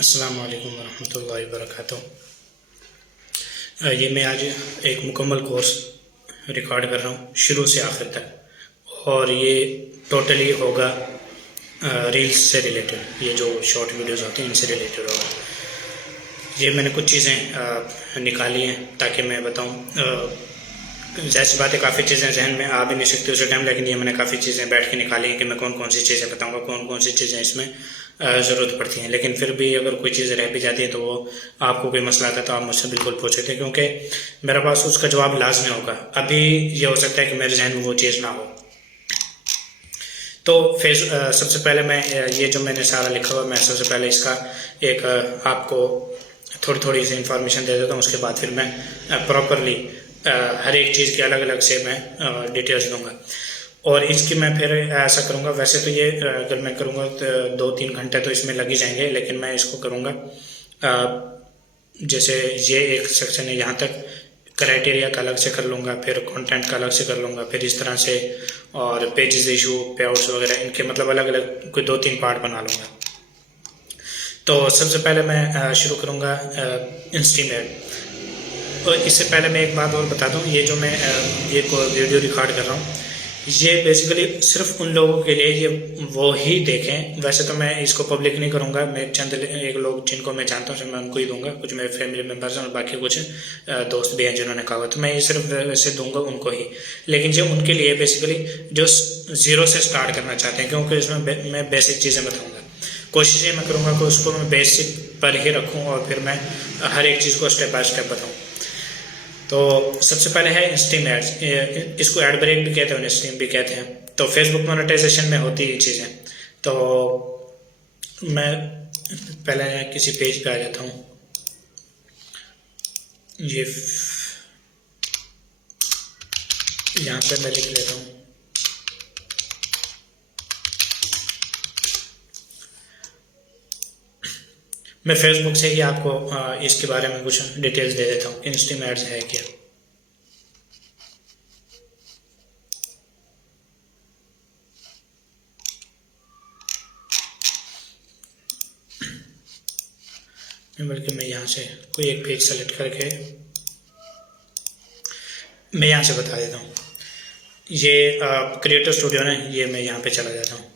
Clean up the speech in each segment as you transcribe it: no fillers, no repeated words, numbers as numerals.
अस्सलाम वालेकुम वरहमतुल्लाहि वबरकातुहू। ये मैं आज एक मुकम्मल कोर्स रिकॉर्ड कर रहा हूँ शुरू से आखिर तक, और ये टोटली होगा रील्स से रिलेटेड। ये जो शॉर्ट वीडियोस होती हैं इनसे रिलेटेड होगा। ये मैंने कुछ चीज़ें निकाली हैं ताकि मैं बताऊँ। जैसी बातें काफ़ी चीज़ें जहन में आ भी नहीं सकती उसी टाइम, लेकिन ये मैंने काफ़ी चीज़ें बैठ के निकाली हैं कि मैं कौन कौन सी चीज़ें बताऊँगा, कौन कौन सी चीज़ें इसमें ज़रूरत पड़ती हैं। लेकिन फिर भी अगर कोई चीज़ रह भी जाती है तो वो आपको कोई मसला आता है तो आप मुझसे बिल्कुल पूछ सकते हैं, क्योंकि मेरे पास उसका जवाब लाजमी होगा। अभी ये हो सकता है कि मेरे जहन में वो चीज़ ना हो। तो सबसे पहले मैं ये जो मैंने सारा लिखा हुआ, मैं सबसे पहले इसका एक आपको थोड़ी थोड़ी सी इंफॉर्मेशन दे देता हूँ। उसके बाद फिर मैं प्रॉपरली हर एक चीज़ की अलग अलग से मैं डिटेल्स दूंगा, और इसकी मैं फिर ऐसा करूँगा। वैसे तो ये अगर मैं करूँगा तो 2-3 घंटे तो इसमें लग ही जाएंगे, लेकिन मैं इसको करूँगा जैसे ये एक सेक्शन है यहाँ तक क्राइटेरिया का अलग से कर लूँगा, फिर कंटेंट का अलग से कर लूँगा, फिर इस तरह से, और पेजेस इशू, पे आउट्स वगैरह, इनके मतलब अलग अलग कोई 2-3 पार्ट बना लूँगा। तो सबसे पहले मैं शुरू करूँगा इंस्टीमेट। और इससे पहले मैं एक बात और बता दूं, ये जो मैं ये वीडियो रिकॉर्ड कर रहा हूँ, ये बेसिकली सिर्फ उन लोगों के लिए, ये वो ही देखें। वैसे तो मैं इसको पब्लिक नहीं करूँगा, मैं चंद एक लोग जिनको मैं जानता हूँ मैं उनको ही दूंगा, कुछ मेरे फैमिली मेम्बर्स हैं और बाकी कुछ दोस्त भी हैं जिन्होंने कहा हुआ, तो मैं ये सिर्फ वैसे दूंगा उनको ही। लेकिन जो उनके लिए बेसिकली जो ज़ीरो से स्टार्ट करना चाहते हैं, क्योंकि इसमें मैं बेसिक चीज़ें बताऊँगा। कोशिश ये मैं करूँगा कि उसको मैं बेसिक पर ही रखूँ और फिर मैं हर एक चीज़ को स्टेप बाय स्टेप बताऊँ। तो सबसे पहले है इंस्टीम एड्स। इसको एड ब्रेक भी कहते हैं, इंस्टीम भी कहते हैं। तो फेसबुक मोनेटाइजेशन में होती है चीज़ें। तो मैं पहले किसी पेज पे आ जाता हूँ। ये यहाँ पे मैं लिख लेता हूँ मैं फेसबुक से ही आपको इसके बारे में कुछ डिटेल्स दे देता हूँ। इंस्टीम एड्स है क्या। बल्कि मैं यहाँ से कोई एक पेज सेलेक्ट करके मैं यहाँ से बता देता हूँ। ये क्रिएटर स्टूडियो है, ये मैं यहाँ पे चला जाता हूँ।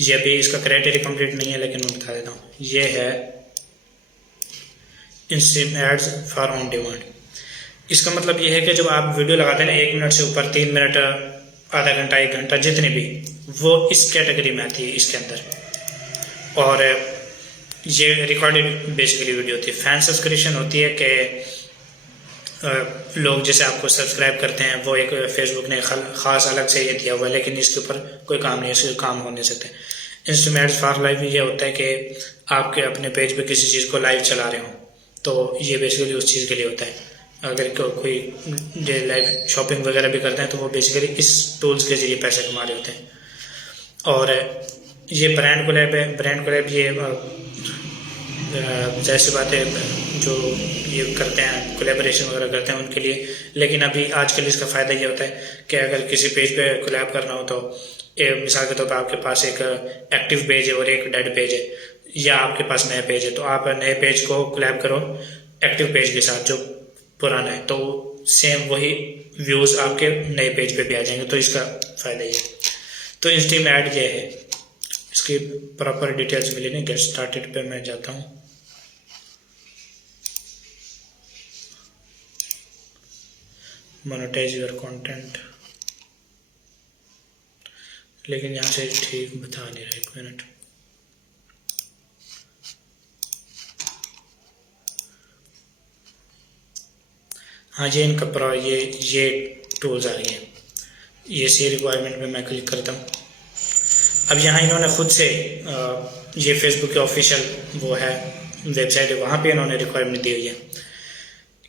ये भी इसका क्राइटेरिया कंप्लीट नहीं है, लेकिन मैं बता देता हूँ। ये है इंस्टीम एड्स फॉर ऑन डिमांड। इसका मतलब ये है कि जब आप वीडियो लगाते हैं ना 1 मिनट से ऊपर, 3 मिनट, आधा घंटा, 1 घंटा, जितनी भी, वो इस कैटेगरी में आती है इसके अंदर। और ये रिकॉर्डेड बेसिकली वीडियो होती है। फैन सब्सक्रिप्शन होती है कि लोग जैसे आपको सब्सक्राइब करते हैं, वो एक फेसबुक ने ख़ास अलग से ये दिया हुआ है, लेकिन इसके ऊपर कोई काम नहीं है, इसके काम हो नहीं सकते। इंस्टीम एड्स फॉर लाइव ये होता है कि आपके अपने पेज पे किसी चीज़ को लाइव चला रहे हो, तो ये बेसिकली उस चीज़ के लिए होता है। अगर कोई लाइव शॉपिंग वगैरह भी करते हैं तो वो बेसिकली इस टूल्स के ज़रिए पैसे कमा रहे होते हैं। और ये ब्रांड कोलैब है। ब्रांड कोलैब ये जैसी बात है जो ये करते हैं, कोलैबोरेशन वगैरह करते हैं उनके लिए। लेकिन अभी आजकल इसका फ़ायदा ये होता है कि अगर किसी पेज पे कोलैब करना हो तो मिसाल के तौर पर आपके पास एक एक्टिव पेज है और एक डेड पेज है, या आपके पास नया पेज है, तो आप नए पेज को कोलैब करो एक्टिव पेज के साथ जो पुराना है, तो सेम वही व्यूज़ आपके नए पेज पे भी आ जाएंगे। तो इसका फ़ायदा ये है। तो इंस्टीम ऐड ये है, इसकी प्रॉपर डिटेल्स मिली नहीं। गेट स्टार्टेड पे मैं जाता हूँ। मोनेटाइज योर कंटेंट, लेकिन यहाँ से ठीक बता नहीं रहा। 1 मिनट। हाँ जी, इनका ये टूल्स आ रही हैं। ये सी रिक्वायरमेंट पे मैं क्लिक करता हूँ। अब यहाँ इन्होंने खुद से ये फेसबुक के ऑफिशियल वो है वेबसाइट है, वहाँ पे इन्होंने रिक्वायरमेंट दी हुई है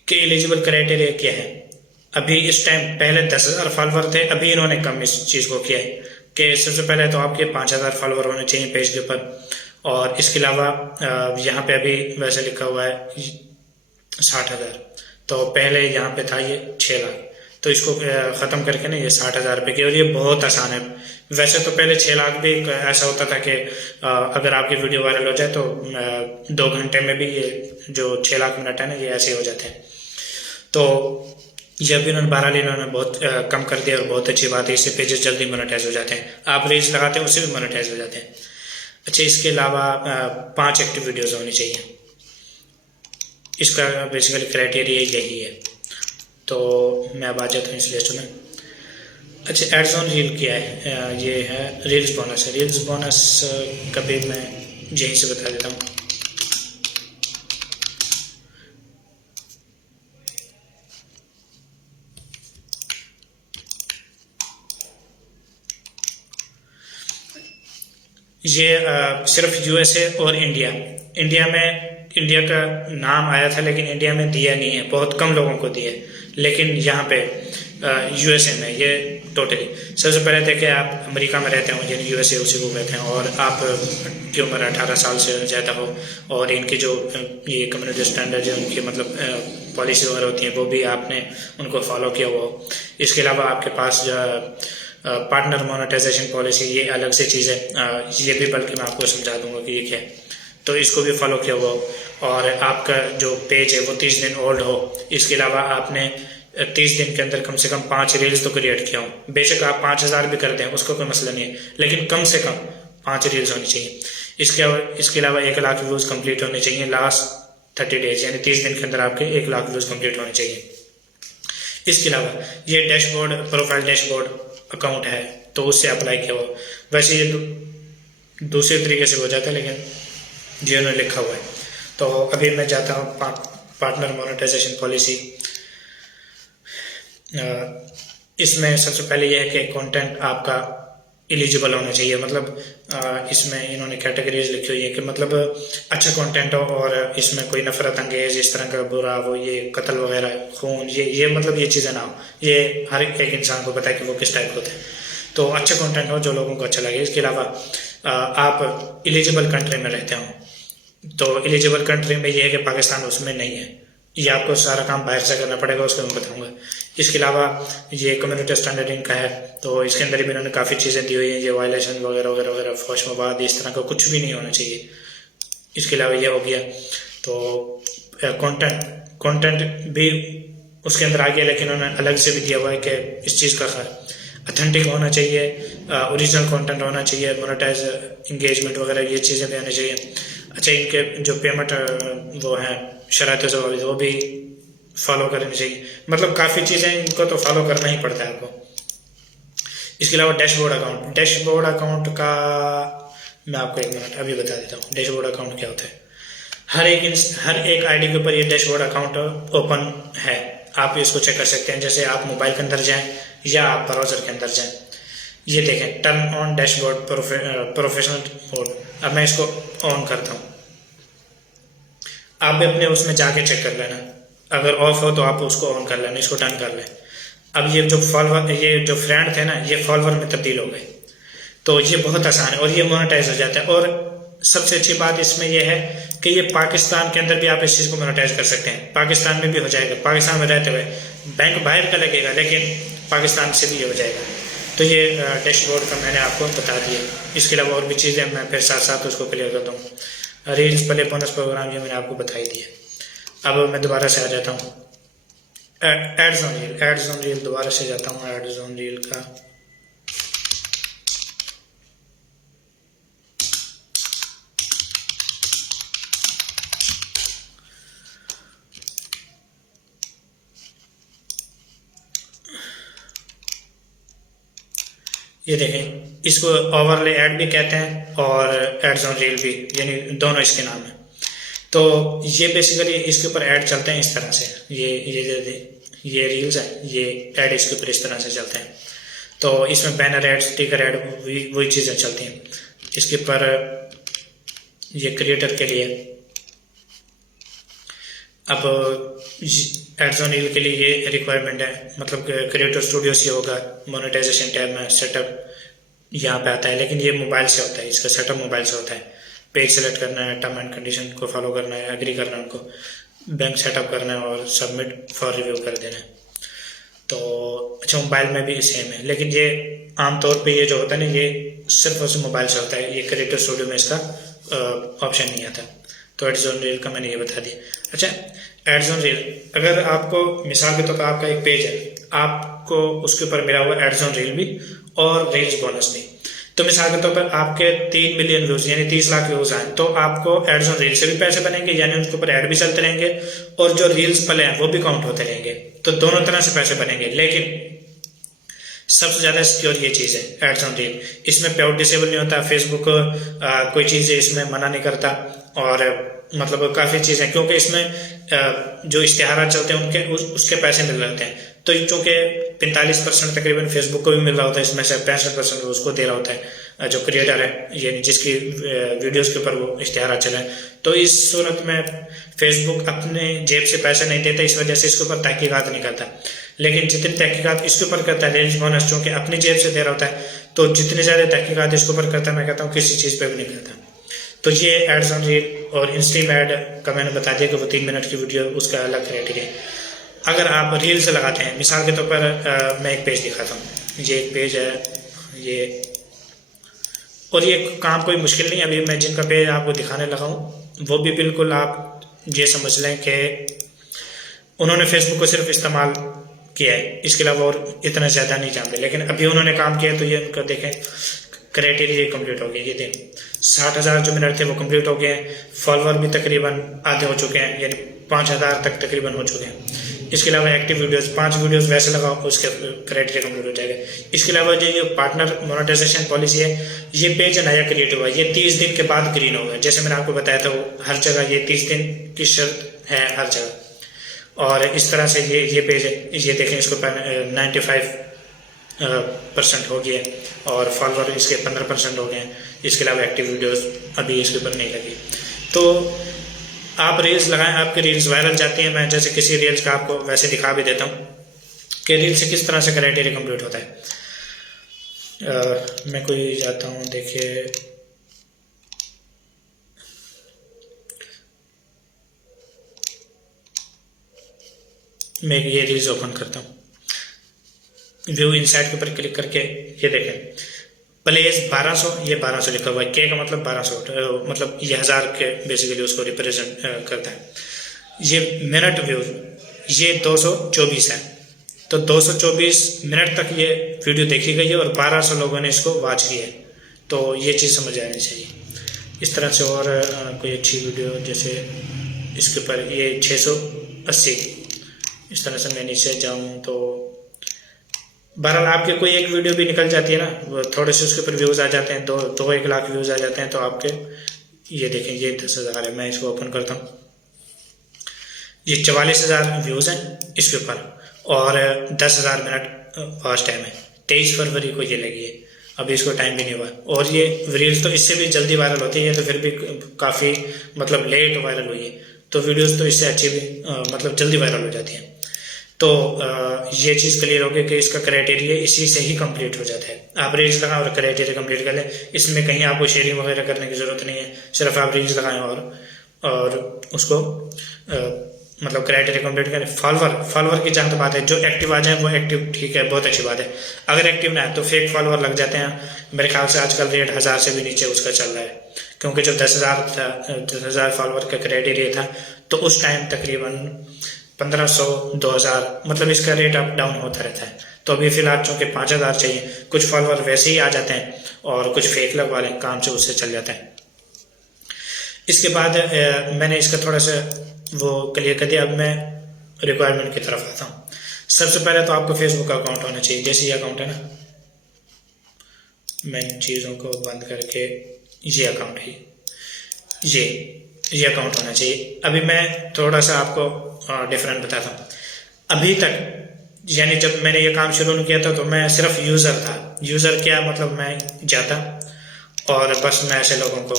कि एलिजिबल क्राइटेरिया क्या है। अभी इस टाइम पहले 10,000 फॉलोवर थे, अभी इन्होंने कम इस चीज़ को किया है कि सबसे पहले तो आपके 5,000 फॉलोवर होने चाहिए पेज के ऊपर, और इसके अलावा यहाँ पे अभी वैसे लिखा हुआ है 60,000। तो पहले यहाँ पे था ये 6 लाख, तो इसको ख़त्म करके ना ये 60,000 रुपये की। और ये बहुत आसान है, वैसे तो पहले 6 लाख भी ऐसा होता था कि अगर आपकी वीडियो वायरल हो जाए तो 2 घंटे में भी ये जो 6 लाख मिनट है ना, ये ऐसे हो जाते हैं। तो ये भी उन्होंने बहरहाल इन्होंने बहुत कम कर दिया और बहुत अच्छी बात है, इससे पेजेस जल्दी मोनेटाइज हो जाते हैं। आप रील्स लगाते हैं उससे भी मोनेटाइज हो जाते हैं। अच्छा, इसके अलावा 5 एक्टिव वीडियोस होनी चाहिए, इसका बेसिकली क्राइटेरिया यही है। तो मैं अब आ जाता हूँ इस लिस्ट में। अच्छा, एड्स ऑन रील क्या है? ये है रील्स बोनस है। रील्स बोनस का भी मैं यहीं से बता देता हूँ। ये सिर्फ यूएसए और इंडिया में इंडिया का नाम आया था, लेकिन इंडिया में दिया नहीं है, बहुत कम लोगों को दिया है। लेकिन यहाँ पे यूएसए में ये टोटली सबसे पहले थे कि आप अमेरिका में रहते हो, यानी यूएसए उसी को कहते हैं, और आपकी उम्र 18 साल से ज़्यादा हो, और इनकी जो ये कम्युनिटी स्टैंडर्ड है, उनकी मतलब पॉलिसी वगैरह होती है, वो भी आपने उनको फॉलो किया हुआ हो। इसके अलावा आपके पास पार्टनर मोनेटाइजेशन पॉलिसी, ये अलग से चीज़ है, ये भी बल्कि मैं आपको समझा दूंगा कि ये क्या है, तो इसको भी फॉलो किया हुआ हो, और आपका जो पेज है वो 30 दिन ओल्ड हो। इसके अलावा आपने 30 दिन के अंदर कम से कम 5 रील्स तो क्रिएट किया हो। बेशक आप 5000 भी कर दें, उसको कोई मसला नहीं है, लेकिन कम से कम 5 रील्स होनी चाहिए। इसके अलावा 1 लाख व्यूज़ कंप्लीट होने चाहिए लास्ट 30 डेज, यानी 30 दिन के अंदर आपके 1 लाख व्यूज़ कंप्लीट होने चाहिए। इसके अलावा ये डैशबोर्ड, प्रोफाइल डैशबोर्ड अकाउंट है, तो उससे अप्लाई किया हुआ। वैसे ये दूसरे तरीके से हो जाता है, लेकिन जी उन्होंने लिखा हुआ है। तो अभी मैं जाता हूँ पार्टनर मोनेटाइजेशन पॉलिसी। इसमें सबसे पहले यह है कि कंटेंट आपका एलिजिबल होना चाहिए, मतलब इसमें इन्होंने कैटेगरीज लिखी हुई है कि मतलब अच्छा कंटेंट हो, और इसमें कोई नफरत अंगेज इस तरह का बुरा वो, ये कत्ल वगैरह, खून, ये मतलब ये चीज़ें ना हो। ये हर एक इंसान को पता है कि वो किस टाइप के होते हैं, तो अच्छा कंटेंट हो जो लोगों को अच्छा लगे। इसके अलावा आप एलिजिबल कंट्री में रहते हो, तो एलिजिबल कंट्री में ये है कि पाकिस्तान उसमें नहीं है, ये आपको सारा काम बाहर से करना पड़ेगा, उसको मैं बताऊंगा। इसके अलावा ये कम्युनिटी स्टैंडर्ड इनका है, तो इसके अंदर भी इन्होंने काफ़ी चीज़ें दी हुई हैं, ये वायलेशन वगैरह वगैरह वगैरह, फौश मवाद, इस तरह का कुछ भी नहीं होना चाहिए। इसके अलावा ये हो गया। तो कंटेंट भी उसके अंदर आ गया, लेकिन उन्होंने अलग से भी दिया हुआ है कि इस चीज़ का अथेंटिक होना चाहिए, ओरिजिनल कंटेंट होना चाहिए, मोनेटाइज इंगेजमेंट वगैरह ये चीज़ें भी आनी चाहिए। अच्छा, इनके जो पेमेंट वो हैं शराइत ज़वाबित, वो भी फॉलो करनी चाहिए। मतलब काफ़ी चीज़ें इनको तो फॉलो करना ही पड़ता है आपको। इसके अलावा डैशबोर्ड अकाउंट का मैं आपको 1 मिनट अभी बता देता हूँ। डैशबोर्ड अकाउंट क्या होता है? हर एक आईडी के ऊपर ये डैशबोर्ड अकाउंट ओपन है, आप इसको चेक कर सकते हैं। जैसे आप मोबाइल के अंदर जाएं या आप ब्राउज़र के अंदर जाएं, ये देखें turn on dashboard professional mode. अब मैं इसको ऑन करता हूँ, आप भी अपने उसमें जाके चेक कर लेना, अगर ऑफ हो तो आप उसको ऑन कर लेना, इसको टर्न कर लें। अब ये जो फ्रेंड थे ना, ये फॉलोअर में तब्दील हो गए, तो ये बहुत आसान है और ये मोनेटाइज हो जाता है। और सबसे अच्छी बात इसमें यह है कि ये पाकिस्तान के अंदर भी आप इस चीज़ को मोनेटाइज कर सकते हैं, पाकिस्तान में भी हो जाएगा। पाकिस्तान में रहते हुए बैंक बाहर का लगेगा, लेकिन पाकिस्तान से भी ये हो जाएगा। तो ये डैशबोर्ड का मैंने आपको बता दिया। इसके अलावा और भी चीज़ें मैं फिर साथ साथ उसको क्लियर कर दूँ। रील्स प्ले बोनस प्रोग्राम ये मैंने आपको बता ही दिया। अब मैं दोबारा से आ जाता हूँ एड्स ऑन रील, दोबारा से जाता हूँ एड्स ऑन रील का। ये देखें, इसको ओवरले ऐड भी कहते हैं और एड्स ऑन रील भी, यानी दोनों इसके नाम है। तो ये बेसिकली इसके ऊपर ऐड चलते हैं इस तरह से, ये रील्स है, ये ऐड इसके ऊपर इस तरह से चलते हैं। तो इसमें बैनर ऐड, स्टिकर ऐड, वही चीज़ें चलती हैं इसके ऊपर। ये क्रिएटर के लिए, अब एड्स ऑन रील के लिए ये रिक्वायरमेंट है, मतलब क्रिएटर स्टूडियो से होगा। मोनेटाइजेशन टैब में सेटअप यहाँ पे आता है, लेकिन ये मोबाइल से होता है, इसका सेटअप मोबाइल से होता है। पेज सेलेक्ट करना है, टर्म एंड कंडीशन को फॉलो करना है, एग्री करना है उनको, बैंक सेटअप करना है और सबमिट फॉर रिव्यू कर देना है। तो अच्छा, मोबाइल में भी सेम है, लेकिन ये आमतौर पे ये जो होता है ना, ये सिर्फ उस मोबाइल से होता है, ये क्रिएटर स्टूडियो में इसका ऑप्शन नहीं आता। तो एड्स ऑन रील का मैंने ये बता दिया। अच्छा, एड्स ऑन रील, अगर आपको मिसाल के तौर पर आपका एक पेज है, आपको उसके ऊपर मिला हुआ एड्स ऑन रील भी और रील्स बोनस भी, तो मिसाल के तौर पर आपके 3 मिलियन व्यूज यानी 30 लाख व्यूज आए, तो आपको एड्स ऑन रील से भी पैसे बनेंगे, यानी उनके ऊपर ऐड भी चलते रहेंगे और जो रील्स पले हैं वो भी काउंट होते रहेंगे, तो दोनों तरह से पैसे बनेंगे। लेकिन सबसे ज्यादा सिक्योर ये चीज है एड्स ऑन रील, इसमें पेआउट डिसेबल नहीं होता, फेसबुक कोई चीज इसमें मना नहीं करता, और मतलब काफी चीजें, क्योंकि इसमें जो इश्तिहार चलते हैं उनके उसके पैसे मिल रहे होते हैं, तो चूंकि 45% तकरीबन फेसबुक को भी मिल रहा होता है, इसमें से 65% उसको दे रहा होता है जो क्रिएटर है, यानी जिसकी वीडियोस के ऊपर वो इश्तिहार चले। तो इस सूरत में फेसबुक अपने जेब से पैसा नहीं देता, इस वजह से इसके ऊपर तहकीकात नहीं करता। लेकिन जितनी तहकीकात इसके ऊपर करता है रील्स बोनस, चूंकि अपनी जेब से दे रहा होता है, तो जितनी ज्यादा तहकीकात इसके ऊपर करता है, मैं कहता हूँ किसी चीज पे भी नहीं करता। तो ये एड्स ऑन रील और इंस्ट्रीम ऐड का मैंने बता दिया कि वो 3 मिनट की वीडियो, उसका अलग क्राइटेरिया। अगर आप रील से लगाते हैं, मिसाल के तौर पर मैं एक पेज दिखाता हूँ, ये एक पेज है ये, और ये काम कोई मुश्किल नहीं। अभी मैं जिनका पेज आपको दिखाने लगा हूँ वो भी बिल्कुल आप ये समझ लें कि उन्होंने फेसबुक को सिर्फ इस्तेमाल किया है, इसके अलावा और इतना ज़्यादा नहीं जानते, लेकिन अभी उन्होंने काम किया, तो ये उनका देखें क्राइटेरिया कंप्लीट हो गया। ये देखें 60,000 जो मिनट थे वो कंप्लीट हो गए हैं, फॉलोअर भी तकरीबन आधे हो चुके हैं, यानी 5,000 तक तकरीबन हो चुके हैं। इसके अलावा एक्टिव वीडियोस 5 वीडियोस वैसे लगाओ, उसके क्राइटेरिया कंप्लीट हो जाएगा। इसके अलावा ये पार्टनर मोनेटाइजेशन पॉलिसी है, ये पेज नया क्रिएट हुआ, ये 30 दिन के बाद ग्रीन होगा, जैसे मैंने आपको बताया था, वो हर जगह ये 30 दिन की शर्त है हर जगह। और इस तरह से ये पेज है, ये देखें, इसको 95% हो गया और फॉलोअर इसके 15% हो गए हैं। इसके अलावा एक्टिव वीडियोस अभी इसके ऊपर नहीं लगी। तो आप रील्स लगाएं, आपकी रील्स वायरल जाती हैं। मैं जैसे किसी रील्स का आपको वैसे दिखा भी देता हूँ कि रील से किस तरह से क्राइटेरिया कंप्लीट होता है। मैं कोई जाता हूँ, देखिए मैं ये रील्स ओपन करता हूँ, व्यू इनसाइट के ऊपर क्लिक करके ये देखें, प्लेस 1200, ये 1200 लिखा हुआ है, के का मतलब 1200, मतलब ये 1000 के बेसिकली उसको रिप्रेजेंट करता है। ये मिनट व्यूज ये 224 है, तो 224 मिनट तक ये वीडियो देखी गई है और 1200 लोगों ने इसको वॉच किया है, तो ये चीज़ समझ आनी चाहिए। इस तरह से और कोई अच्छी वीडियो, जैसे इसके ऊपर ये 680, इस तरह से मैं नीचे जाऊँ तो बहरहाल आपके कोई एक वीडियो भी निकल जाती है ना, थोड़े से उसके ऊपर व्यूज़ आ जाते हैं, 1 लाख व्यूज़ आ जाते हैं, तो आपके ये देखें, ये 10,000 है। मैं इसको ओपन करता हूँ, ये 44,000 व्यूज़ हैं इसके ऊपर और 10,000 मिनट वॉच टाइम है। 23 फरवरी को ये लगी है, अभी इसको टाइम भी नहीं हुआ। और ये रील्स तो इससे भी जल्दी वायरल होती है, तो फिर भी काफ़ी मतलब लेट वायरल हुई है, तो वीडियोज़ तो इससे अच्छी भी मतलब जल्दी वायरल हो जाती हैं। तो ये चीज़ क्लियर हो गई कि इसका क्राइटेरिया इसी से ही कंप्लीट हो जाता है। आप रील्स लगाएं और क्राइटेरिया कंप्लीट कर लें, इसमें कहीं आपको शेयरिंग वगैरह करने की ज़रूरत नहीं है, सिर्फ आप रील्स लगाएं और उसको मतलब क्राइटेरिया कंप्लीट करें। फॉलोअर की जहाँ तक बात है, जो एक्टिव आ जाए वो एक्टिव, ठीक है, बहुत अच्छी बात है। अगर एक्टिव ना है तो फेक फॉलोअर लग जाते हैं। मेरे ख्याल से आजकल रेट 1000 से भी नीचे उसका चल रहा है, क्योंकि जब 10,000 था, 10,000 फॉलोअर का क्राइटेरिया था, तो उस टाइम तकरीबन 1500, 2000 मतलब इसका रेट अप डाउन होता रहता है। तो अभी फिलहाल चूँकि 5000 चाहिए, कुछ फॉलोअर वैसे ही आ जाते हैं और कुछ फेक लगवा लें, काम से उससे चल जाता है। इसके बाद मैंने इसका थोड़ा सा वो क्लियर कर दिया। अब मैं रिक्वायरमेंट की तरफ आता हूँ। सबसे पहले तो आपको फेसबुक का अकाउंट होना चाहिए, जैसे ये अकाउंट है ना, मैं इन चीज़ों को बंद करके ये अकाउंट है, ये अकाउंट होना चाहिए। अभी मैं थोड़ा सा आपको डिफरेंट बताता हूँ। अभी तक यानी जब मैंने ये काम शुरू किया था तो मैं सिर्फ यूज़र था। यूज़र क्या मतलब, मैं जाता और बस मैं ऐसे लोगों को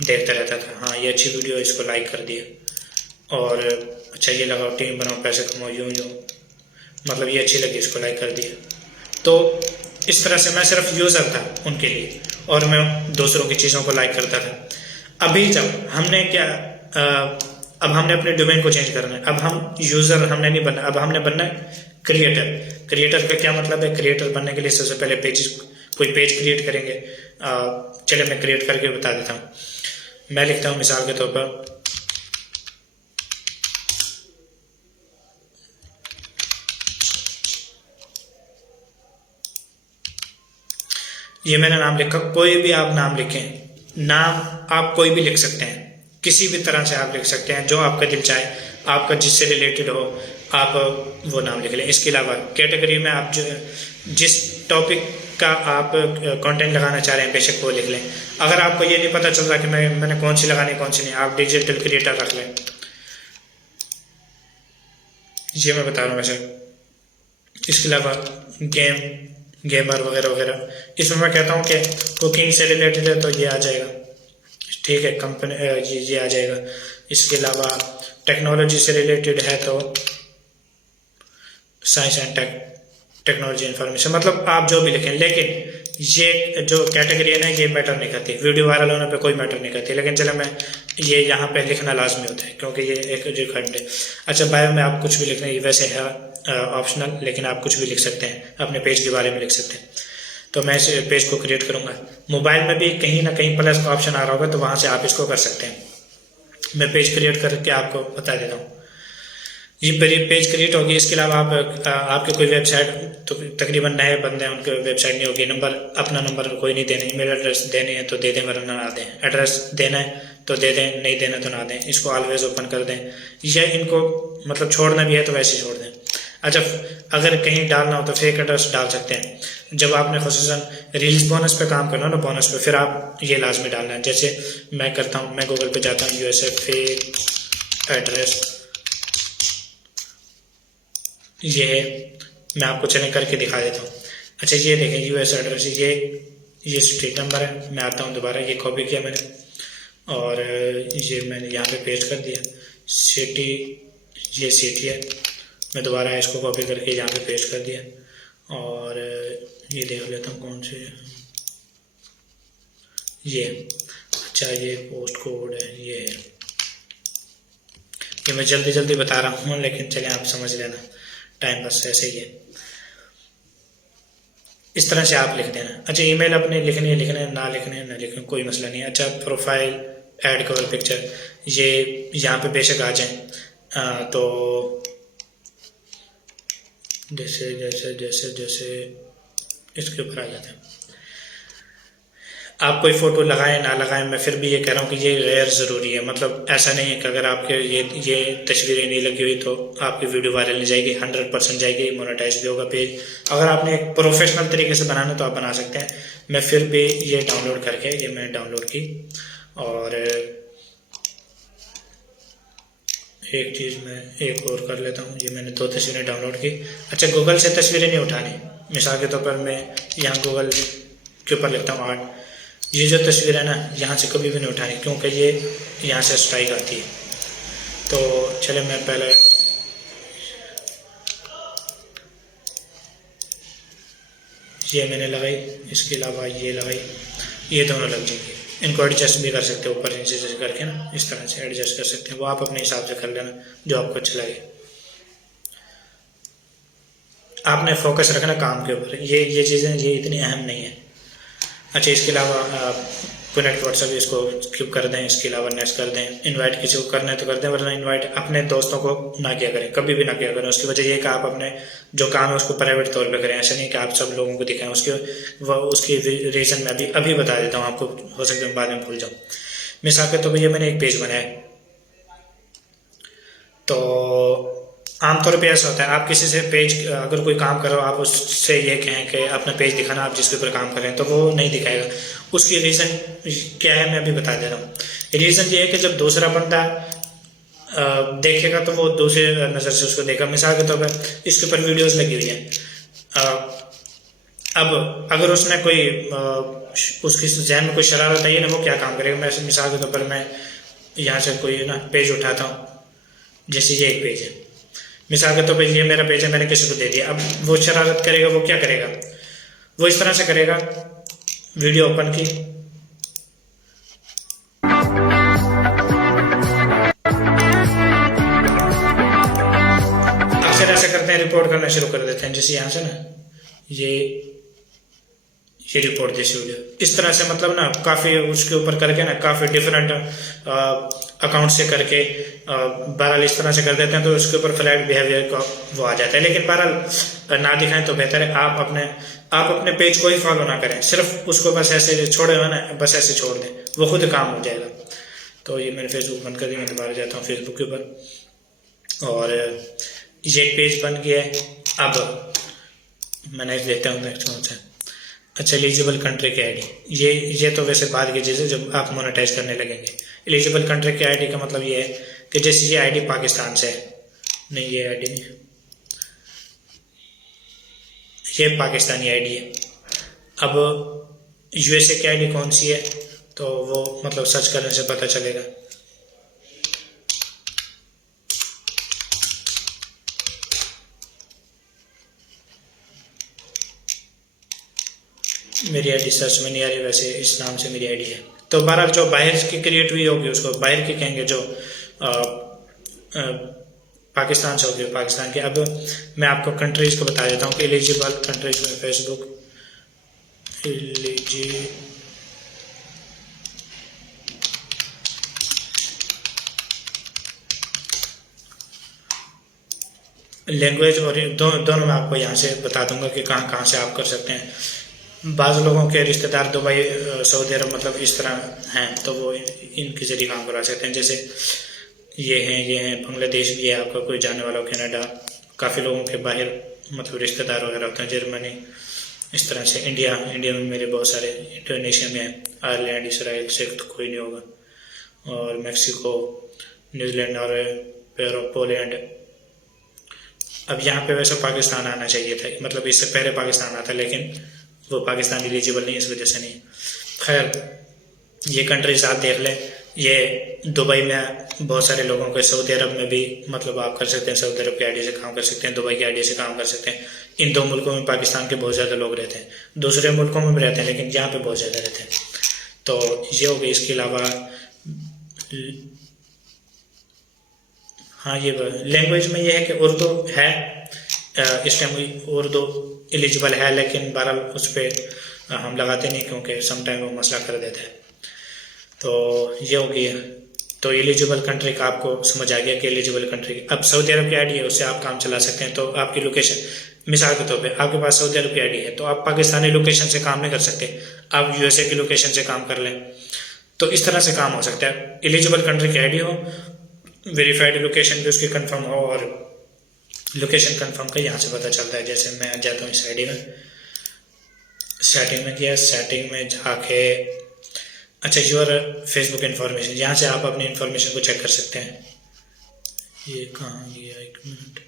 देखता रहता था, हाँ ये अच्छी वीडियो, इसको लाइक कर दिया, और अच्छा ये लगाओ, टीम बनाओ, पैसे कमाओ, यूँ मतलब ये अच्छी लगी, इसको लाइक कर दिया। तो इस तरह से मैं सिर्फ यूज़र था उनके लिए, और मैं दूसरों की चीज़ों को लाइक करता था। अभी जब हमने क्या अब हमने अपने डोमेन को चेंज करना है। अब हम यूज़र हमने नहीं बनना, अब हमने बनना है क्रिएटर। क्रिएटर का क्या मतलब है? क्रिएटर बनने के लिए सबसे पहले कोई पेज क्रिएट करेंगे। चलिए मैं क्रिएट करके बता देता हूँ। मैं लिखता हूँ मिसाल के तौर पर ये मैंने नाम लिखा। कोई भी आप नाम लिखें, नाम आप कोई भी लिख सकते हैं, किसी भी तरह से आप लिख सकते हैं, जो आपका दिल चाहे, आपका जिससे रिलेटेड हो आप वो नाम लिख लें। इसके अलावा कैटेगरी में आप जिस टॉपिक का आप कंटेंट लगाना चाह रहे हैं बेशक वो लिख लें। अगर आपको ये नहीं पता चल रहा कि मैंने कौन सी लगानी कौन सी नहीं, आप डिजिटल क्रिएटर रख लें। ये मैं बता रहा हूँ वैसे। इसके अलावा गेमर वगैरह वगैरह, इसमें मैं कहता हूँ कि कुकिंग से रिलेटेड है तो ये आ जाएगा, ठीक है, कंपनी ये आ जाएगा। इसके अलावा टेक्नोलॉजी से रिलेटेड है तो साइंस एंड टेक्नोलॉजी इंफॉर्मेशन, मतलब आप जो भी लिखें। लेकिन ये जो कैटेगरी है ना ये मैटर नहीं करती, वीडियो वायरल होने पे कोई मैटर नहीं करती। लेकिन चलो मैं ये यहाँ पे लिखना लाजमी होता है क्योंकि ये एक रिक्वायरमेंट है। अच्छा, बायो में आप कुछ भी लिखना, ये वैसे है ऑप्शनल, लेकिन आप कुछ भी लिख सकते हैं, अपने पेज के बारे में लिख सकते हैं। तो मैं इस पेज को क्रिएट करूँगा। मोबाइल में भी कहीं ना कहीं प्लस का ऑप्शन आ रहा होगा तो वहाँ से आप इसको कर सकते हैं। मैं पेज क्रिएट करके आपको बता देता हूँ। ये पेज क्रिएट होगी। इसके अलावा आप आपके कोई वेबसाइट, तो तकरीबन नए बंदे हैं उनके वेबसाइट नहीं होगी, अपना नंबर कोई नहीं देना, ईमेल एड्रेस देने हैं तो दे दें वरना ना दें, एड्रेस देना है तो दे दें, नहीं देना तो ना दें। इसको ऑलवेज ओपन कर दें, या इनको मतलब छोड़ना भी है तो वैसे ही छोड़ दें। अच्छा, अगर कहीं डालना हो तो फेक एड्रेस डाल सकते हैं। जब आपने खुसूसन रील्स बोनस पे काम करना हो ना, बोनस पे, फिर आप ये लाजमी डालना है। जैसे मैं करता हूँ, मैं गूगल पे जाता हूँ, USA फेक एड्रेस, ये है, मैं आपको चलें करके दिखा देता हूँ। अच्छा, ये देखें US एड्रेस, ये स्ट्रीट नंबर है। मैं आता हूँ दोबारा, ये कॉपी किया मैंने और ये मैंने यहाँ पे पेस्ट कर दिया। सिटी, ये सिटी है, मैं दोबारा इसको कॉपी करके यहाँ पे पेस्ट कर दिया और ये देख लेता हूँ कौन से ये। अच्छा, ये पोस्ट कोड है, ये मैं जल्दी जल्दी बता रहा हूँ लेकिन चलें आप समझ लेना, टाइम बस ऐसे ही है। इस तरह से आप लिख देना। अच्छा, ईमेल अपने लिखनी है, ना लिखने कोई मसला नहीं है। अच्छा, प्रोफाइल, ऐड कवर पिक्चर, ये यहाँ पे बेशक आ जाए। तो जैसे जैसे जैसे जैसे इसके ऊपर आ जाते हैं। आप कोई फ़ोटो लगाएं ना लगाएं, मैं फिर भी ये कह रहा हूँ कि ये गैर ज़रूरी है। मतलब ऐसा नहीं है कि अगर आपके ये तस्वीरें नहीं लगी हुई तो आपकी वीडियो वायरल नहीं जाएगी, 100% जाएगी, मोनेटाइज भी होगा पेज। अगर आपने एक प्रोफेशनल तरीके से बनाना तो आप बना सकते हैं। मैं फिर भी ये डाउनलोड करके, ये मैंने डाउनलोड की और एक चीज़ मैं एक और कर लेता हूँ। ये मैंने 2 तस्वीरें डाउनलोड की। अच्छा, गूगल से तस्वीरें नहीं उठानी। मिसाल के तौर पर मैं यहाँ गूगल के ऊपर लिखता हूँ आर्ट, ये जो तस्वीर है ना यहाँ से कभी भी नहीं उठानी क्योंकि ये यहाँ से स्ट्राइक आती है। तो चले मैं पहले ये मैंने लगाई, इसके अलावा ये लगाई, ये दोनों लग जाएंगे। इनको एडजस्ट भी कर सकते हो, ऊपर नीचे से करके ना इस तरह से एडजस्ट कर सकते हैं। वो आप अपने हिसाब से कर लेना जो आपको अच्छा लगे। आपने फोकस रखना काम के ऊपर। ये चीज़ें ये इतनी अहम नहीं है। अच्छा, इसके अलावा कनेक्ट व्हाट्सएप, इसको स्किप कर दें। इसके अलावा नेक्स्ट कर दें। इनवाइट किसी को करना है तो कर दें, वरना इनवाइट अपने दोस्तों को ना किया करें, कभी भी ना किया करें। उसकी वजह ये कि आप अपने जो काम है उसको प्राइवेट तौर पे करें। ऐसा नहीं कि आप सब लोगों को दिखाएं। उसकी रीज़न मैं अभी बता देता हूँ आपको, हो सकता है बाद में भूल जाऊँ। मिसाल के तौर पर ये मैंने एक पेज बनाया, तो आमतौर पे ऐसा होता है आप किसी से पेज अगर कोई काम करो, आप उससे ये कहें कि अपना पेज दिखाना, आप जिसके ऊपर काम कर रहे हैं, तो वो नहीं दिखाएगा। उसकी रीज़न क्या है मैं अभी बता दे रहा हूँ। रीज़न ये है कि जब दूसरा बंदा देखेगा तो वो दूसरे नज़र से उसको देखेगा। मिसाल के तौर पर इसके ऊपर वीडियोज़ लगी हुई हैं। अब अगर उसने कोई उसकी जहन में कोई शरारत आई है ना, वो क्या काम करेगा। मैं मिसाल के तौर पर मैं यहाँ से कोई ना पेज उठाता हूँ, जैसे ये एक पेज है, मिसाल के तौर पे ये मेरा पेज है, मैंने किसी को दे दिया। अब वो शरारत करेगा, वो क्या करेगा, वो इस तरह से करेगा। वीडियो ओपन की, नए रिपोर्ट करना शुरू कर देते हैं। जैसे यहाँ से ना ये रिपोर्ट जैसी वीडियो इस तरह से मतलब ना काफ़ी उसके ऊपर करके ना काफ़ी डिफरेंट अकाउंट से करके बहरहाल इस तरह से कर देते हैं, तो उसके ऊपर फ्लैट बिहेवियर का वो आ जाता है। लेकिन बहरहाल ना दिखाएं तो बेहतर है। आप अपने पेज को ही फॉलो ना करें, सिर्फ उसको बस ऐसे छोड़े हुए ना, बस ऐसे छोड़ दें, वो खुद काम हो जाएगा। तो ये मैंने फेसबुक बंद कर दिया। मैं दोबारा जाता हूँ फेसबुक के ऊपर और ये पेज बन गया है। अब मैं नेक्स्ट देखता हूँ नेक्स्ट कौन सा। अच्छा, एलिजिबल कंट्री की आईडी, ये तो वैसे बाद की चीज़ है जब आप मोनेटाइज करने लगेंगे। एलिजिबल कंट्री की आईडी का मतलब ये है कि जैसे ये आईडी पाकिस्तान से है, नहीं ये आईडी नहीं, ये पाकिस्तानी आईडी है। अब यूएसए की आईडी कौन सी है, तो वो मतलब सर्च करने से पता चलेगा। मेरी आईडी सर्च में नहीं आ रही, वैसे इस नाम से मेरी आईडी है। तो बहरहाल जो बाहर की क्रिएट हुई होगी उसको बाहर की कहेंगे, जो पाकिस्तान से होगी पाकिस्तान की। अब मैं आपको कंट्रीज को बता देता हूँ कि एलिजिबल कंट्रीज में फेसबुक लैंग्वेज और दोनों मैं आपको यहाँ से बता दूंगा कि कहाँ कहाँ से आप कर सकते हैं। बाज़ लोगों के रिश्तेदार दुबई सऊदी अरब मतलब इस तरह हैं, तो वो इनके जरिए काम करा सकते हैं। जैसे ये हैं बांग्लादेश भी है आपका कोई जाने वाला हो, कनाडा, काफ़ी लोगों के बाहर मतलब रिश्तेदार वगैरह होते हैं, जर्मनी, इस तरह से। इंडिया में मेरे बहुत सारे, इंडोनेशिया में, आयरलैंड, इसराइल से तो कोई नहीं होगा, और मैक्सिको, न्यूजीलैंड और पोलैंड। अब यहाँ पे वैसे पाकिस्तान आना चाहिए था, मतलब इससे पहले पाकिस्तान आता, लेकिन वो पाकिस्तान एलिजिबल नहीं, इस वजह से नहीं। खैर ये कंट्रीज आप देख लें। ये दुबई में बहुत सारे लोगों को, सऊदी अरब में भी मतलब आप कर सकते हैं, सऊदी अरब की आईडी से काम कर सकते हैं, दुबई की आईडी से काम कर सकते हैं। इन दो मुल्कों में पाकिस्तान के बहुत ज़्यादा लोग रहते हैं, दूसरे मुल्कों में भी रहते हैं, लेकिन यहाँ पे बहुत ज़्यादा रहते हैं। तो ये हो गई। इसके अलावा हाँ, ये लैंग्वेज में ये है कि उर्दू है, इस टाइम उर्दू एलिजिबल है, लेकिन बहरहाल उस पर हम लगाते नहीं क्योंकि समटाइम वो मसला कर देते हैं। तो ये हो गया। तो एलिजिबल कंट्री का आपको समझ आ गया कि एलिजिबल कंट्री। अब सऊदी अरब की आईडी है, उससे आप काम चला सकते हैं। तो आपकी लोकेशन, मिसाल के तौर पे आपके पास सऊदी अरब की आईडी है, तो आप पाकिस्तानी लोकेशन से काम नहीं कर सकते, आप यूएसए की लोकेशन से काम कर लें। तो इस तरह से काम हो सकता है। एलिजिबल कंट्री की आईडी हो, वेरीफाइड लोकेशन भी उसकी कंफर्म हो, और लोकेशन कंफर्म का यहाँ से पता चलता है। जैसे मैं जाता हूँ इस आईडी में, सेटिंग में गया, सेटिंग में जाके अच्छा योर फेसबुक इन्फॉर्मेशन, यहाँ से आप अपनी इन्फॉर्मेशन को चेक कर सकते हैं। ये कहाँ गया, एक मिनट,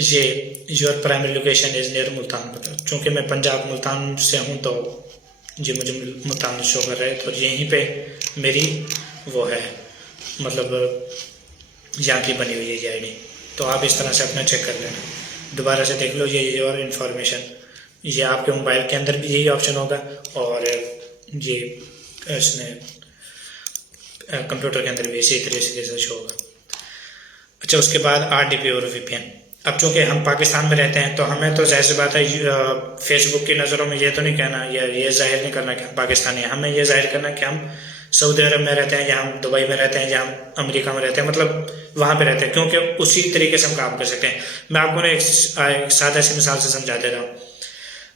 ये your primary location is near Multan. मतलब चूँकि मैं पंजाब मुल्तान से हूँ, तो ये मुझे मुल्तान शो कर रहा है, तो यहीं पे मेरी वो है, मतलब यहाँ की बनी हुई है ये आईडी। तो आप इस तरह से अपना चेक कर लेना, दोबारा से देख लो। ये योर इन्फॉर्मेशन, ये आपके मोबाइल के अंदर भी यही ऑप्शन होगा, और ये इसमें कंप्यूटर के अंदर भी इसी तरीके से शो होगा। अच्छा, उसके बाद RDP और VPN। अब चूँकि हम पाकिस्तान में रहते हैं, तो हमें तो जाहिर सी बात है फेसबुक की नज़रों में ये तो नहीं कहना, या ये जाहिर नहीं करना कि हम पाकिस्तानी हैं। हमें ये जाहिर करना कि हम सऊदी अरब में रहते हैं, या हम दुबई में रहते हैं, या हम अमेरिका में रहते हैं, मतलब वहाँ पे रहते हैं, क्योंकि उसी तरीके से हम काम कर सकते हैं। मैं आपको ना एक सादा सी मिसाल से समझा दे रहा हूँ।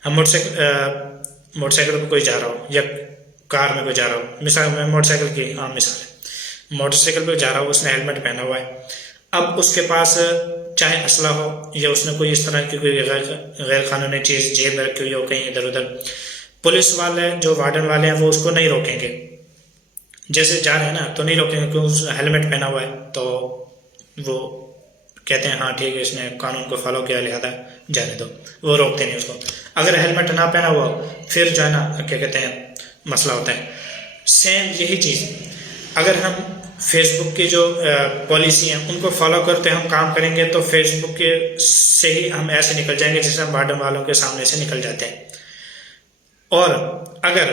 हम मोटरसाइकिल पर कोई जा रहा हो, या कार में कोई जा रहा हो, मिसाल में मोटरसाइकिल की आम मिसाल है, मोटरसाइकिल पर जा रहा हो, उसने हेलमेट पहना हुआ है। अब उसके पास चाहे असला हो, या उसने कोई इस तरह की कोई गैर कानूनी चीज़ जेब में रखी हुई हो कहीं इधर उधर, पुलिस वाले जो वार्डन वाले हैं वो उसको नहीं रोकेंगे। जैसे जा रहे हैं ना, तो नहीं रोकेंगे क्योंकि उसने हेलमेट पहना हुआ है, तो वो कहते हैं हाँ ठीक है, इसने कानून को फॉलो किया, लिहाजा जाने दो, वो रोकते नहीं उसको। अगर हेलमेट ना पहना हुआ फिर जो है ना, क्या कहते हैं, मसला होता है। सेम यही चीज़, अगर हम फेसबुक की जो पॉलिसी हैं उनको फॉलो करते हम काम करेंगे, तो फेसबुक के से ही हम ऐसे निकल जाएंगे जैसे हम वार्डन वालों के सामने से निकल जाते हैं। और अगर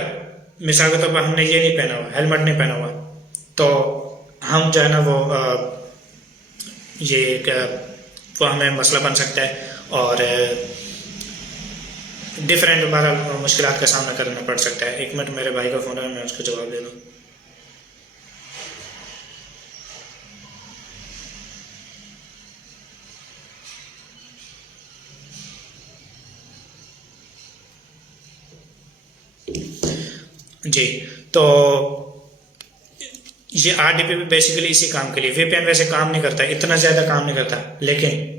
मिसाल के तौर पर हमने ये नहीं पहना हुआ, हेलमेट नहीं पहना हुआ, तो हम जो है ना वो हमें मसला बन सकता है और डिफरेंट हमारा मुश्किलात का सामना करना पड़ सकता है। एक मिनट, मेरे भाई का फ़ोन है, मैं उसको जवाब दे दूँ। जी, तो ये आरडीपी भी बेसिकली इसी काम के लिए, वीपीएन वैसे काम नहीं करता, इतना ज़्यादा काम नहीं करता, लेकिन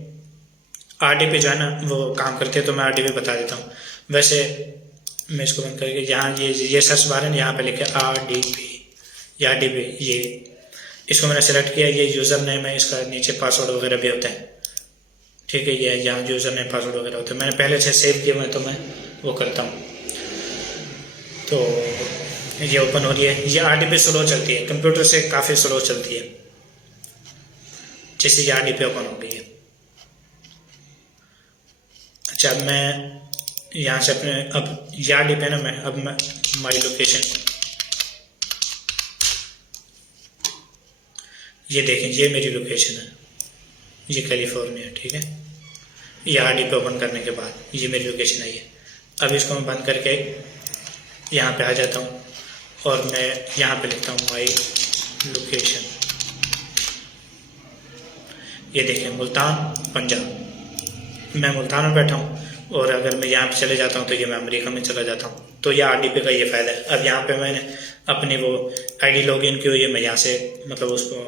आरडीपी जो है ना वो काम करती है। तो मैं आरडीपी बता देता हूँ। वैसे मैं इसको बंद करके यहाँ ये सर्च बार है, यहाँ पे लिखे आरडीपी या आरडीपी, ये इसको मैंने सेलेक्ट किया। ये यूज़र नेम है, इसका नीचे पासवर्ड वगैरह भी होता है, ठीक है। ये यहाँ यूज़र नेम पासवर्ड वगैरह होता है, मैंने पहले से सेव किया हुआ, तो मैं वो करता हूँ। तो ये ओपन हो रही है। ये आरडीपी स्लो चलती है, कंप्यूटर से काफ़ी स्लो चलती है। जैसे ये आरडीपी ओपन हो गई है। अच्छा, मैं यहाँ से अपने अब ये आरडीपी है ना, मैं माई लोकेशन, ये देखें, ये मेरी लोकेशन है, ये कैलिफोर्निया, ठीक है। ये आरडीपी ओपन करने के बाद ये मेरी लोकेशन आई है। अब इसको मैं बंद करके यहाँ पे आ जाता हूँ और मैं यहाँ पे लिखता हूँ माई लोकेशन। ये देखें, मुल्तान पंजाब, मैं मुल्तान में बैठा हूँ, और अगर मैं यहाँ पे चले जाता हूँ तो ये मैं अमेरिका में चला जाता हूँ। तो ये आरडीपी का ये फ़ायदा है। अब यहाँ पे मैंने अपनी वो आईडी लॉगिन की हुई है, मैं यहाँ से मतलब उसको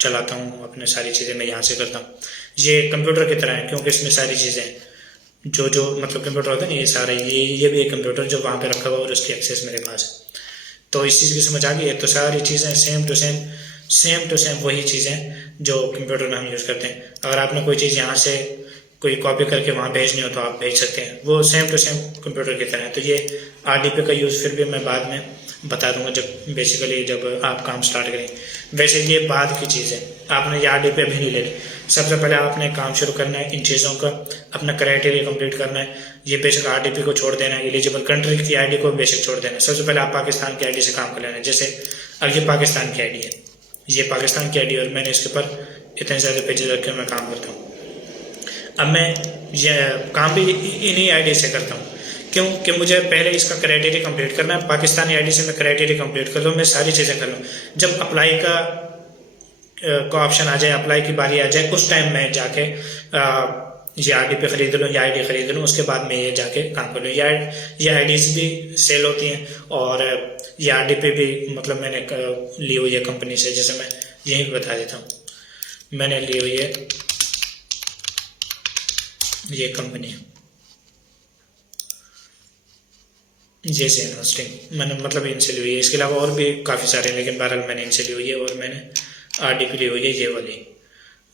चलाता हूँ, अपने सारी चीज़ें मैं यहाँ से करता हूँ। ये कंप्यूटर की तरह है, क्योंकि इसमें सारी चीज़ें जो मतलब कंप्यूटर होता है ना, ये सारा ये भी एक कंप्यूटर जो वहाँ पे रखा हुआ और उसकी एक्सेस मेरे पास है। तो इस चीज़ की समझ आ गई है। तो सारी चीज़ें सेम टू सेम वही चीज़ें जो कंप्यूटर में हम यूज़ करते हैं। अगर आपने कोई चीज़ यहाँ से कोई कॉपी करके वहाँ भेजनी हो तो आप भेज सकते हैं, वो सेम टू सेम कंप्यूटर की तरह है। तो ये आरडीपी का यूज़ फिर भी मैं बाद में बता दूंगा, जब आप काम स्टार्ट करें। वैसे ये बाद की चीज़ है, आपने ये आरडीपी अभी नहीं लेनी। सबसे पहले आपने काम शुरू करना है इन चीज़ों का, अपना क्राइटेरिया कंप्लीट करना है। ये बेशक आरडीपी को छोड़ देना है, एलिजिबल कंट्री की आईडी को बेशक छोड़ देना है। सबसे पहले आप पाकिस्तान की आईडी से काम कर लेना है। जैसे अब ये पाकिस्तान की आईडी है, ये पाकिस्तान की आईडी, और मैंने इसके ऊपर इतने ज़्यादा पेजेस रखे मैं काम करता हूँ। अब मैं ये काम भी इन्हीं आईडी से करता हूँ, क्योंकि मुझे पहले इसका क्राइटेरिया कंप्लीट करना है। पाकिस्तानी आईडी से मैं क्राइटेरिया कंप्लीट कर लूँ, मैं सारी चीज़ें कर लूँ। जब अप्लाई का ऑप्शन आ जाए, अप्लाई की बारी आ जाए, उस टाइम मैं जाके ये आरडीपी खरीद लूँ या आईडी खरीद लूँ, उसके बाद मैं ये जाके काम कर लूँ। ये आईडीज़ भी सेल होती हैं, और ये आरडीपी भी मतलब मैंने ली हुई है कंपनी से। जैसे मैं यहीं बता देता हूँ, मैंने ली हुई है ये कंपनी, जैसे इन्वेस्टिंग, मैंने मतलब इनसे ली हुई है। इसके अलावा और भी काफ़ी सारे हैं, लेकिन बहरहाल मैंने इनसे ली हुई है। और मैंने आरडीपी ली हुई है ये वाली,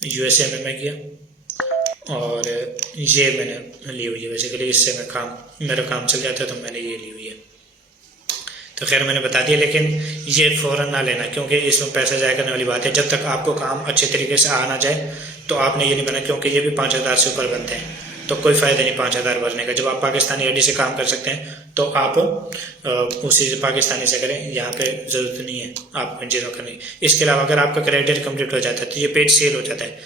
यूएसए में मैं किया, और ये मैंने ली हुई है। बेसिकली इससे मेरा काम चल जाता है, तो मैंने ये ली हुई है। तो खैर मैंने बता दिया, लेकिन ये फ़ौरन ना लेना, क्योंकि इसमें पैसा जाया करने वाली बात है। जब तक आपको काम अच्छे तरीके से आ ना जाए तो आपने ये नहीं बना, क्योंकि ये भी 5,000 से ऊपर बनते हैं, तो कोई फ़ायदा नहीं 5,000 भरने का। जब आप पाकिस्तानी आईडी से काम कर सकते हैं तो आप उसी से पाकिस्तानी से करें, यहाँ पे ज़रूरत नहीं है आप इन चीज़ों करने। इसके अलावा अगर आपका क्राइटेरिया कंप्लीट हो जाता है तो ये पेज सेल हो जाता है।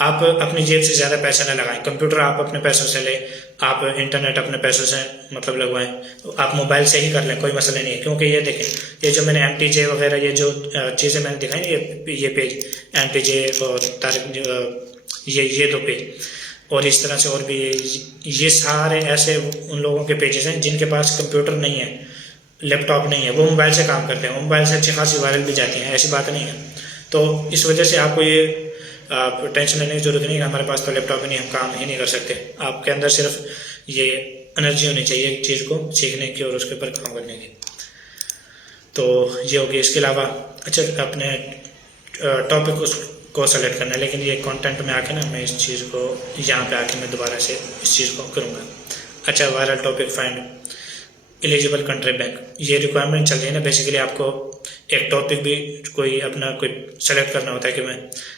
आप अपनी जेब से ज़्यादा पैसा ना लगाएं, कंप्यूटर आप अपने पैसों से लें, आप इंटरनेट अपने पैसों से मतलब लगवाएं, आप मोबाइल से ही कर लें, कोई मसला नहीं है। क्योंकि ये देखें, ये जो मैंने MTJ वगैरह ये जो चीज़ें मैंने दिखाई, ये पेज MTJ और तारिक, ये 2 पेज, और इस तरह से और भी ये सारे ऐसे उन लोगों के पेजेस हैं जिनके पास कंप्यूटर नहीं है, लैपटॉप नहीं है, वो मोबाइल से काम करते हैं। मोबाइल से अच्छी खासी वायरल भी जाती हैं, ऐसी बात नहीं है। तो इस वजह से आपको ये आप टेंशन लेने की ज़रूरत नहीं है, हमारे पास तो लैपटॉप ही नहीं, हम काम ही नहीं कर सकते। आपके अंदर सिर्फ ये एनर्जी होनी चाहिए एक चीज़ को सीखने की और उसके ऊपर काम करने की। तो ये हो गया। इसके अलावा अच्छा, अपने टॉपिक को सेलेक्ट करना है, लेकिन ये कंटेंट में आके ना मैं इस चीज़ को यहाँ पे आके मैं दोबारा से इस चीज़ को करूँगा। अच्छा, viral topic find eligible country bank, ये रिक्वायरमेंट चल रही है ना। बेसिकली आपको एक टॉपिक भी कोई अपना कोई सेलेक्ट करना होता है, कि मैं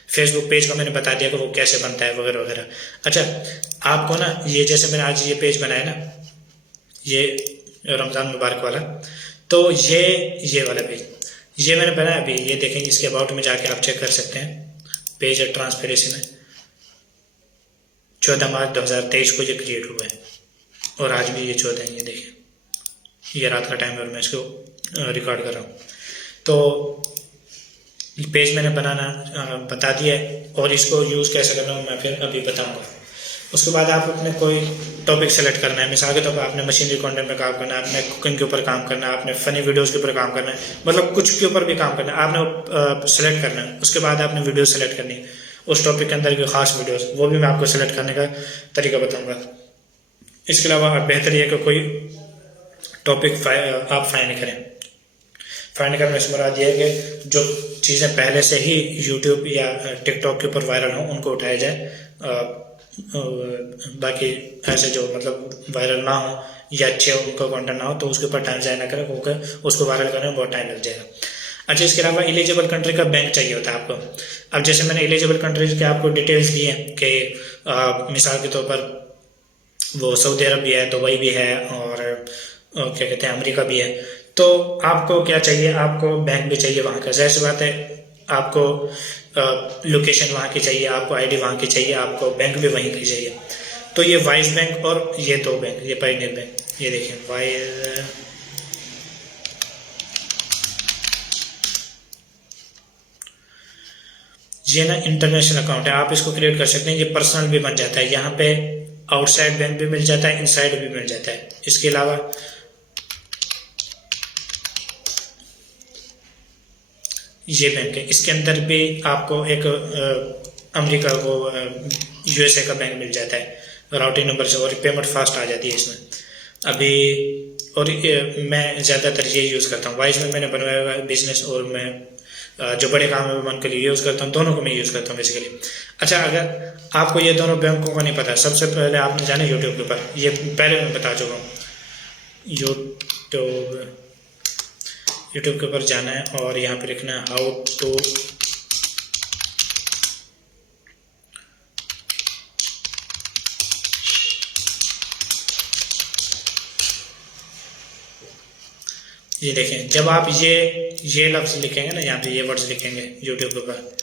फेसबुक पेज का मैंने बता दिया कि वो कैसे बनता है वगैरह वगैरह। अच्छा, आपको ना ये जैसे मैंने आज ये पेज बनाया ना, ये रमज़ान मुबारक वाला। तो ये वाला पेज ये मैंने बनाया अभी, ये देखें, इसके अबाउट में जाके आप चेक कर सकते हैं। पेज है ट्रांसपेरेंसी में 14 मार्च 2023 को ये क्रिएट हुआ है और आज भी ये 14 है। ये देखें, ये रात का टाइम है और मैं इसको रिकॉर्ड कर रहा हूँ। तो पेज मैंने बनाना बता दिया है और इसको यूज़ कैसे करना है मैं फिर अभी बताऊँगा। उसके बाद आप अपने कोई टॉपिक सेलेक्ट करना है। मिसाल के तौर पर आपने मशीनरी कंटेंट पे काम करना है, आपने कुकिंग के ऊपर काम करना है, आपने फ़नी वीडियोस के ऊपर काम करना है, मतलब कुछ के ऊपर भी काम करना है, आपने सेलेक्ट करना है। उसके बाद आपने वीडियो सेलेक्ट करनी है उस टॉपिक के अंदर की खास वीडियोस, वो भी मैं आपको सेलेक्ट करने का तरीका बताऊँगा। इसके अलावा बेहतर यह कि कोई टॉपिक आप फाइंड करें। फाइंड करने से मुराद ये है कि जो चीज़ें पहले से ही यूट्यूब या टिकटॉक के ऊपर वायरल हों उनको उठाया जाए। बाकी ऐसे जो मतलब वायरल ना हो या अच्छे उनका कंटेंट ना हो तो उसके ऊपर टाइम ज़ाया ना करें, क्योंकि उसको वायरल करने में बहुत टाइम लग जाएगा। अच्छा, इसके अलावा एलिजिबल कंट्री का बैंक चाहिए होता है आपको। अब जैसे मैंने एलिजिबल कंट्रीज के आपको डिटेल्स दिए हैं कि मिसाल के तौर पर वो सऊदी अरब भी है, दुबई भी है और क्या कहते हैं अमेरिका भी है। तो आपको क्या चाहिए, आपको बैंक भी चाहिए वहाँ का, जाहिर सी बात है। आपको लोकेशन वहाँ की चाहिए, आपको आईडी वहाँ की चाहिए, आपको बैंक भी वहीं की चाहिए। तो ये वाइज बैंक और ये दो बैंक, ये पायनियर बैंक, ये देखिए वाइज, ये ना इंटरनेशनल अकाउंट है, आप इसको क्रिएट कर सकते हैं। ये पर्सनल भी बन जाता है, यहाँ पे आउटसाइड बैंक भी मिल जाता है, इनसाइड भी मिल जाता है। इसके अलावा ये बैंक है, इसके अंदर भी आपको एक अमेरिका को यूएसए का बैंक मिल जाता है राउटिंग नंबर से, और पेमेंट फास्ट आ जाती है इसमें अभी। और मैं ज़्यादातर ये यूज़ करता हूँ। वाइज में मैंने बनवाया हुआ है बिजनेस, और मैं जो बड़े काम है मैं के लिए यूज़ करता हूँ, दोनों को मैं यूज़ करता हूँ बेसिकली। अच्छा, अगर आपको ये दोनों बैंकों का नहीं पता, सबसे पहले आपने जाना यूट्यूब के ऊपर, ये पहले मैं बता चुका हूँ। यूट्यूब के ऊपर जाना है और यहाँ पे लिखना है हाउ टू ये देखें। जब आप ये लफ्ज़ लिखेंगे ना, यहाँ पे ये वर्ड्स लिखेंगे यूट्यूब के ऊपर,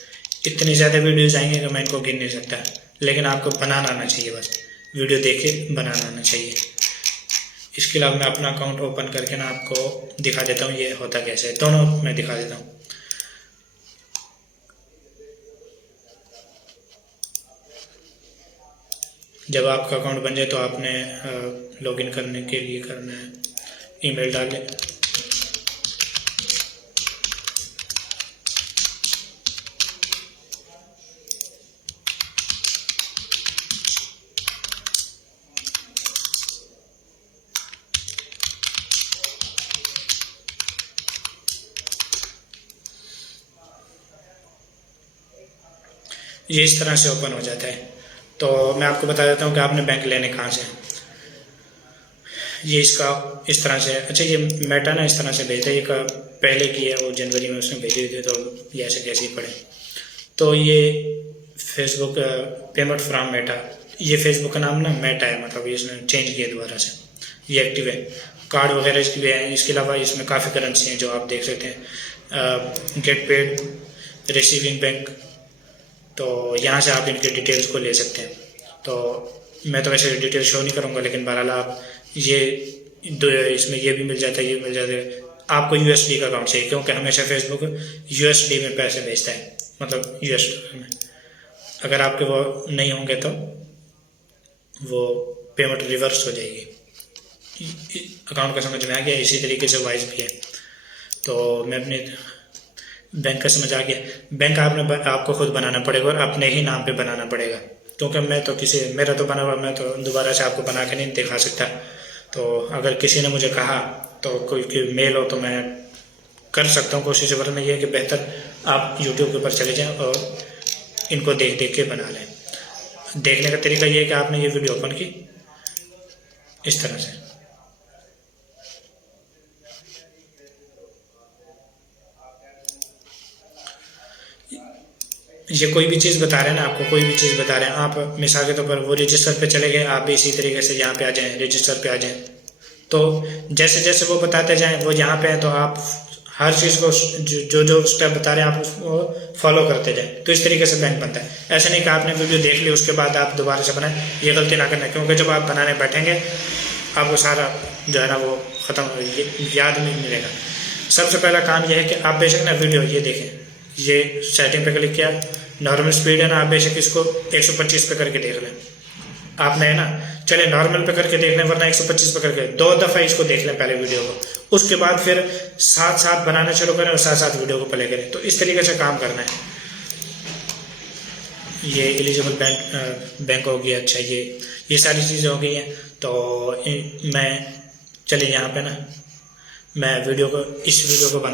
इतनी ज़्यादा वीडियोज़ आएंगे कि मैं इनको गिन नहीं सकता। लेकिन आपको बनाना आना चाहिए, बस वीडियो देख के बनाना आना चाहिए। इसके अलावा मैं अपना अकाउंट ओपन करके ना आपको दिखा देता हूँ ये होता कैसे है, दोनों मैं दिखा देता हूँ। जब आपका अकाउंट बन जाए तो आपने लॉगिन करने के लिए करना है, ईमेल डाल लें। ये इस तरह से ओपन हो जाता है। तो मैं आपको बता देता हूँ कि आपने बैंक लेने कहाँ से। ये इसका इस तरह से, अच्छा ये मेटा ना इस तरह से भेजता है। ये का पहले की है, वो जनवरी में उसने भेजी हुई थी, तो ये ऐसे कैसे ही पड़े। तो ये फेसबुक पेमेंट फ्रॉम मेटा, ये फेसबुक का नाम ना मेटा है, मतलब ये इसने चेंज किया दोबारा से, ये एक्टिव है। कार्ड वगैरह इसकी भी है। इसके अलावा इसमें काफ़ी करेंसी हैं जो आप देख सकते हैं। गेट पेड, रिसीविंग बैंक, तो यहाँ से आप इनके डिटेल्स को ले सकते हैं। तो मैं तो वैसे डिटेल शो नहीं करूँगा, लेकिन बहरहाल आप ये इसमें ये भी मिल जाता है, ये मिल जाता है। आपको यूएसडी का अकाउंट चाहिए, क्योंकि हमेशा फेसबुक यूएसडी में पैसे भेजता है, मतलब यूएस में। अगर आपके वो नहीं होंगे तो वो पेमेंट रिवर्स हो जाएगी। अकाउंट का समझ में आ गया। इसी तरीके से वाइज भी है। तो मैं अपने बैंक का समझ आ गया। बैंक आपको खुद बनाना पड़ेगा और अपने ही नाम पे बनाना पड़ेगा, क्योंकि मैं तो मेरा तो बना हुआ, मैं तो दोबारा से आपको बना के नहीं दिखा सकता। तो अगर किसी ने मुझे कहा तो कोई मेल हो तो मैं कर सकता हूँ कोशिश, वरना ये है कि बेहतर आप यूट्यूब के ऊपर चले जाएं और इनको देख देख के बना लें। देखने का तरीका ये है कि आपने ये वीडियो ओपन की इस तरह से, ये कोई भी चीज़ बता रहे हैं ना आपको, कोई भी चीज़ बता रहे हैं आप, मिसाल के तौर पर वो रजिस्टर पे चले गए, आप भी इसी तरीके से यहाँ पे आ जाएं, रजिस्टर पे आ जाएं, तो जैसे जैसे वो बताते जाएं, वो यहाँ पे है तो आप हर चीज़ को जो जो स्टेप बता रहे हैं आप उसको फॉलो करते जाएं, तो इस तरीके से बैंक बनता है। ऐसा नहीं कि आपने वीडियो देख ली उसके बाद आप दोबारा से बनाएं, ये गलती ना करना, क्योंकि जब आप बनाने बैठेंगे आपको सारा जो है ना वो ख़त्म याद नहीं मिलेगा। सबसे पहला काम यह है कि आप बेशक ना वीडियो ये देखें, ये सेटिंग पे क्लिक किया, नॉर्मल स्पीड है ना, आप बेशक इसको 125 पे करके देख लें। आपने है ना, चले नॉर्मल पे करके देख लें, वरना 125 पे करके 2 दफ़ा इसको देख लें पहले वीडियो को, उसके बाद फिर साथ साथ बनाना शुरू करें और साथ साथ वीडियो को प्ले करें। तो इस तरीके से काम करना है। ये एलिजिबल बैंक हो गया। अच्छा, ये सारी चीज़ें हो गई हैं। तो मैं चलिए यहाँ पे ना मैं इस वीडियो को